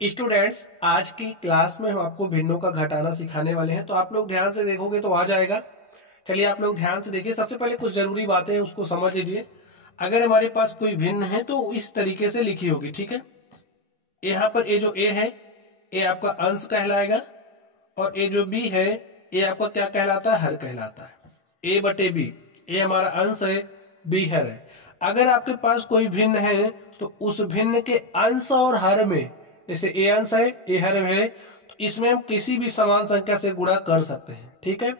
Students, आज की class में हम आपको भिन्नों का घटाना सिखाने वाले हैं। तो आप लोग ध्यान से देखोगे तो आ जाएगा। चलिए आप लोग ध्यान से देखिए। सबसे पहले कुछ जरूरी बातें हैं उसको समझ लीजिए। अगर हमारे पास कोई भिन्न है तो इस तरीके से लिखी होगी, ठीक है। यहाँ पर ये जो ए है ये आपका अंश कहलाएगा और ये जो बी है ये आपका क्या कहलाता है, हर कहलाता है। ए बटे बी, ये हमारा अंश है, बी हर है। अगर आपके पास कोई भिन्न है तो उस भिन्न के अंश और हर में, जैसे ए अंश है ए हर है, तो इसमें हम किसी भी समान संख्या से गुणा कर सकते हैं, ठीक है।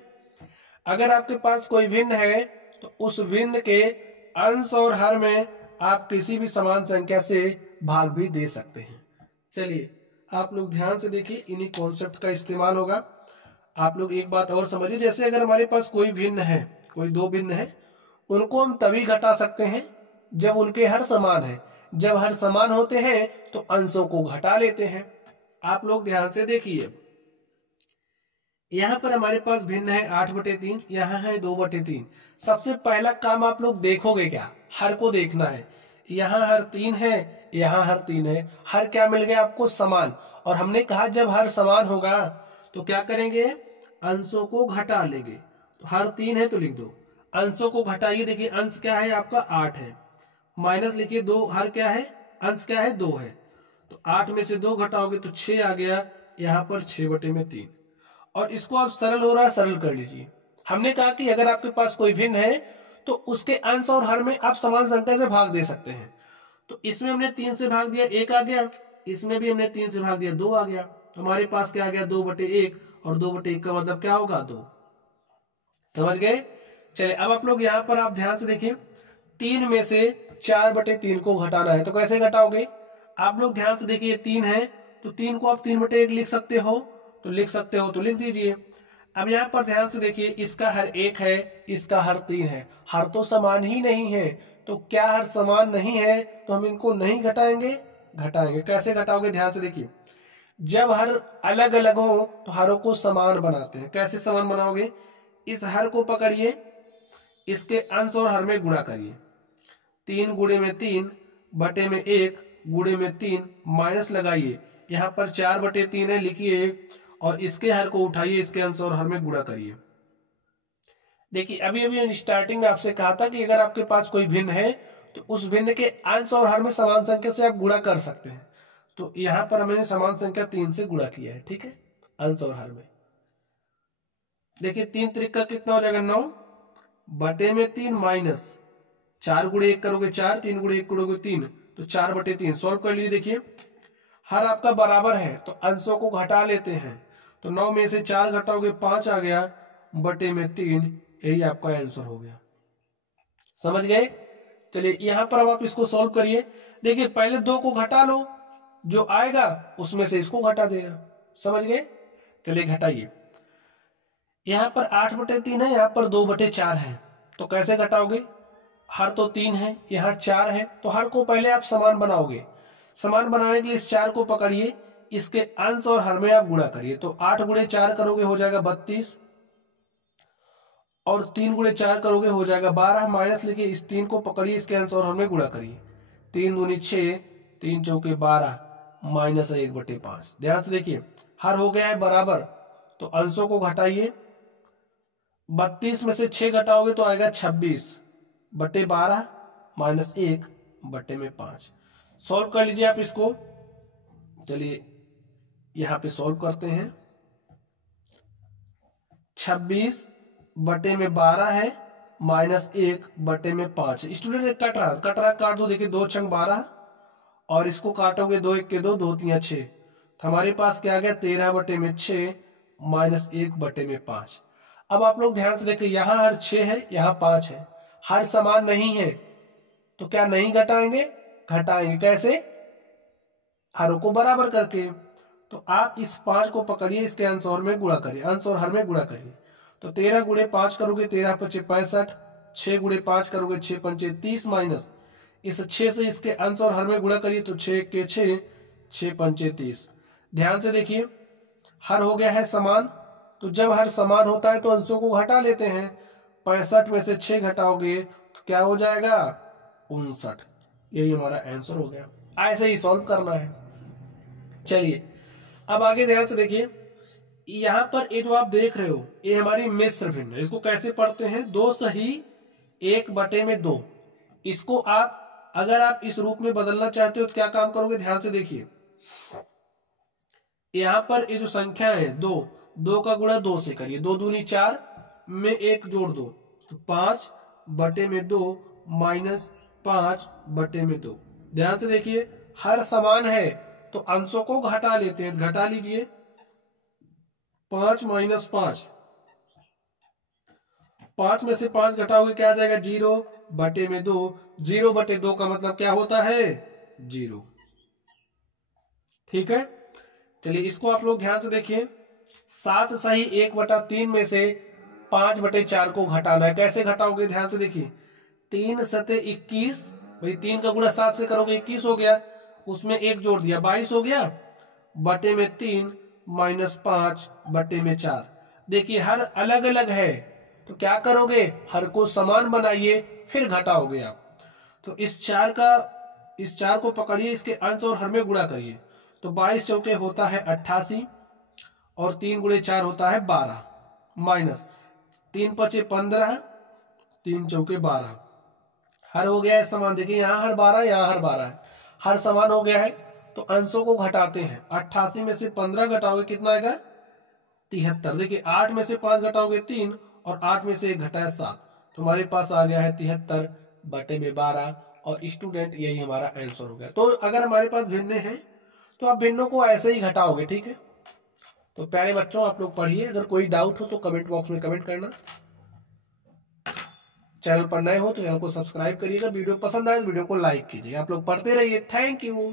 अगर आपके पास कोई भिन्न है तो उस भिन्न के अंश और हर में आप किसी भी समान संख्या से भाग भी दे सकते हैं। चलिए आप लोग ध्यान से देखिए, इन्हीं कॉन्सेप्ट का इस्तेमाल होगा। आप लोग एक बात और समझिए, जैसे अगर हमारे पास कोई भिन्न है, कोई दो भिन्न है, उनको हम तभी घटा सकते हैं जब उनके हर समान है। जब हर समान होते हैं तो अंशों को घटा लेते हैं। आप लोग ध्यान से देखिए, यहाँ पर हमारे पास भिन्न है 8/3, यहाँ है 2/3। सबसे पहला काम आप लोग देखोगे क्या, हर को देखना है। यहाँ हर 3 है, यहाँ हर 3 है, हर क्या मिल गया आपको, समान। और हमने कहा जब हर समान होगा तो क्या करेंगे, अंशों को घटा लेंगे। तो हर 3 है तो लिख दो, अंशों को घटाइए। देखिए अंश क्या है आपका 8 है, माइनस लिखिए 2, हर क्या है, अंश क्या है 2 है। तो 8 में से 2 घटाओगे तो 6 आ गया, यहाँ पर 6/3। और इसको आप सरल हो रहा है, सरल कर लीजिए। हमने कहा कि अगर आपके पास कोई भिन्न है तो उसके अंश और हर में आप समान संख्या से भाग दे सकते हैं। तो इसमें हमने 3 से भाग दिया, 1 आ गया। इसमें भी हमने 3 से भाग दिया, 2 आ गया। तो हमारे पास क्या आ गया, 2/1। और 2/1 का मतलब क्या होगा, 2। समझ गए। चलिए अब आप लोग यहाँ पर आप ध्यान से देखिए, 3 में से 4/3 को घटाना है। तो कैसे घटाओगे, आप लोग ध्यान से देखिए, 3 है तो 3 को आप 3/1 लिख सकते हो, तो लिख सकते हो तो लिख दीजिए। अब यहाँ पर ध्यान से देखिए, इसका हर 1 है, इसका हर 3 है, हर तो समान ही नहीं है। तो क्या हर समान नहीं है तो हम इनको नहीं घटाएंगे, घटाएंगे। कैसे घटाओगे, ध्यान से देखिए। जब हर अलग अलग हो तो हरों को समान बनाते हैं। कैसे समान बनाओगे, इस हर को पकड़िए, इसके अंश और हर में गुणा करिए। 3 गुणे में 3 बटे में 1 गुणे में 3 माइनस लगाइए। यहाँ पर 4/3 है, लिखिए और इसके हर को उठाइए, इसके अंश और हर में गुणा करिए। देखिए अभी अभी स्टार्टिंग में आपसे कहा था कि अगर आपके पास कोई भिन्न है तो उस भिन्न के अंश और हर में समान संख्या से आप गुणा कर सकते हैं। तो यहाँ पर हमने समान संख्या 3 से गुणा किया है, ठीक है, अंश और हर में। देखिए 3 त्रिका कितना हो जाएगा, 9 बटे में 3 माइनस 4 गुणे 1 करोगे 4, 3 गुणे 1 करोगे 3, तो 4/3। सॉल्व कर लीजिए। देखिए हर आपका बराबर है तो अंशों को घटा लेते हैं। तो 9 में से 4 घटाओगे 5 आ गया, बटे में 3, यही आपका आंसर हो गया। समझ गए। चलिए यहाँ पर अब आप इसको सॉल्व करिए। देखिए पहले 2 को घटा लो, जो आएगा उसमें से इसको घटा देना। समझ गए। चलिए घटाइए। यहाँ पर 8/3 है, यहाँ पर 2/4 है। तो कैसे घटाओगे, हर तो 3 है, यहाँ 4 है, तो हर को पहले आप समान बनाओगे। समान बनाने के लिए इस 4 को पकड़िए, इसके अंश और हर में आप गुणा करिए। तो 8 गुणे 4 करोगे हो जाएगा 32, और 3 गुणे 4 करोगे हो जाएगा 12। माइनस लिखिए, इस 3 को पकड़िए, इसके अंश और हर में गुणा करिए। 3 दूनी 6, 3 चौके 12, माइनस 1/5। ध्यान से देखिए, हर हो गया है बराबर, तो अंशों को घटाइए। 32 में से 6 घटाओगे तो आएगा 26/12 माइनस 1/5। सॉल्व कर लीजिए आप इसको। चलिए यहां पे सॉल्व करते हैं। 26/12 है माइनस 1/5। स्टूडेंट कट रहा काट दो। देखिए 2 छंग 12, और इसको काटोगे 2 1 के 2, 2 3 6, तो हमारे पास क्या आ गया, 13/6 माइनस 1/5। अब आप लोग ध्यान से देखिए, यहाँ हर 6 है, यहाँ 5 है, हर समान नहीं है, तो क्या नहीं घटाएंगे, घटाएंगे। कैसे, हरों को बराबर करके। तो आप इस 5 को पकड़िए, इसके अंश और में गुणा करिए, अंश और हर में गुणा करिए। तो 13 गुणे 5 करोगे 13 × 5 = 65, 6 गुणे 5 करोगे 6 × 5 = 30, माइनस इस 6 से इसके अंश और हर में गुणा करिए, तो 6 के 6, 6 × 5 = 30। ध्यान से देखिए, हर हो गया है समान, तो जब हर समान होता है तो अंशों को घटा लेते हैं। 65 में से 6 घटाओगे तो क्या हो जाएगा, 59। यही हमारा आंसर हो गया। ऐसे ही सॉल्व करना है। चलिए अब आगे ध्यान से देखिए, यहाँ पर ये जो आप देख रहे हो ये हमारी मिश्र भिन्न है। इसको कैसे पढ़ते हैं? 2 सही 1/2। इसको आप अगर आप इस रूप में बदलना चाहते हो तो क्या काम करोगे? ध्यान से देखिए, यहाँ पर ये जो संख्या है 2 का गुणा 2 से करिए। 2 दूनी 4 में 1 जोड़ दो तो 5/2 माइनस 5/2। ध्यान से देखिए, हर समान है तो अंशों को घटा लेते हैं। घटा लीजिए, 5 माइनस 5, 5 में से 5 घटाओगे क्या आ जाएगा? 0/2। 0/2 का मतलब क्या होता है? 0। ठीक है, चलिए इसको आप लोग ध्यान से देखिए। 7 सही 1/3 में से 5/4 को घटाना है। कैसे घटाओगे? ध्यान से देखिए, 3 सते 21, भाई 3 का गुणा 7 से करोगे 21 हो गया, उसमें 1 जोड़ दिया 22 हो गया, बटे में 3 माइनस 5/4। देखिए हर अलग अलग है तो क्या करोगे? हर को समान बनाइए फिर घटाओगे आप। तो इस 4 को पकड़िए, इसके अंश और हर में गुणा करिए। तो 22 चौके होता है 88 और 3 गुणे 4 होता है 12, माइनस 3 पचे 15, 3 चौके 12। हर हो गया है समान। देखिए यहाँ हर 12, यहाँ हर 12 है, हर समान हो गया है तो अंशों को घटाते हैं। 88 में से 15 घटाओगे कितना आएगा? 73। देखिए 8 में से 5 घटाओगे 3 और 8 में से 1 घटाया 7, तो हमारे पास आ गया है 73/12। और स्टूडेंट यही हमारा आंसर हो गया। तो अगर हमारे पास भिन्न है तो आप भिन्नों को ऐसे ही घटाओगे। ठीक है, तो प्यारे बच्चों आप लोग पढ़िए। अगर कोई डाउट हो तो कमेंट बॉक्स में कमेंट करना। चैनल पर नए हो तो चैनल को सब्सक्राइब करिएगा। वीडियो पसंद आए तो वीडियो को लाइक कीजिए। आप लोग पढ़ते रहिए। Thank you.